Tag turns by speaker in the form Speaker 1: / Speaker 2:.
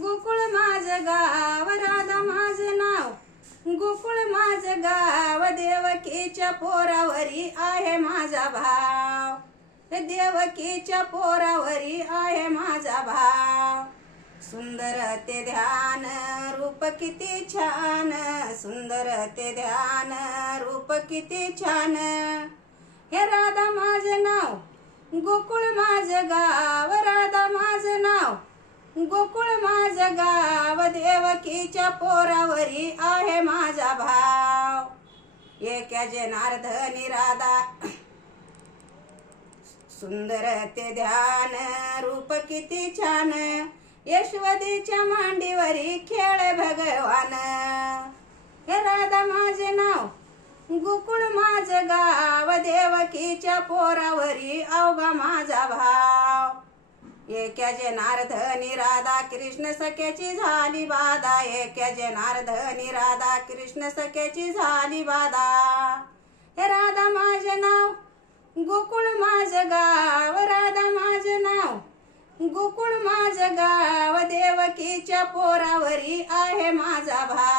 Speaker 1: गोकुळ माझ गाव राधा माझ नाव गोकुळ माझ गाव देवकीच्या पोरावरी आहे माझा भाव देवकीच्या पोरावरी आहे माझा भाव सुंदर ते ध्यान रूप किती छान सुंदर ते ध्यान रूप किती छान हे राधा माझं नाव गोकुळ माझ गाव राधा माझं नाव गोकुळ माझ गाव देवकीच्या पोरावरी आहे माझा भाव जे जनार्धनी राधा सुंदर ते ध्यान रूप किती छान यशवदीच्या मांडीवरी खेळ भगवान हे राधा माझे नाव गोकुळ माझ गाव देवकीच्या पोरावरी अवघा माझा भाव एका जनार्धनी राधा कृष्ण सख्याची झाली बाधा जे जनार्धनी राधा कृष्ण सख्याची झाली बाधा हे राधा माझे नाव गोकुळ माझ गाव राधा माझ नाव गोकुळ माझ गाव देवकीच्या पोरावरी आहे माझा भाव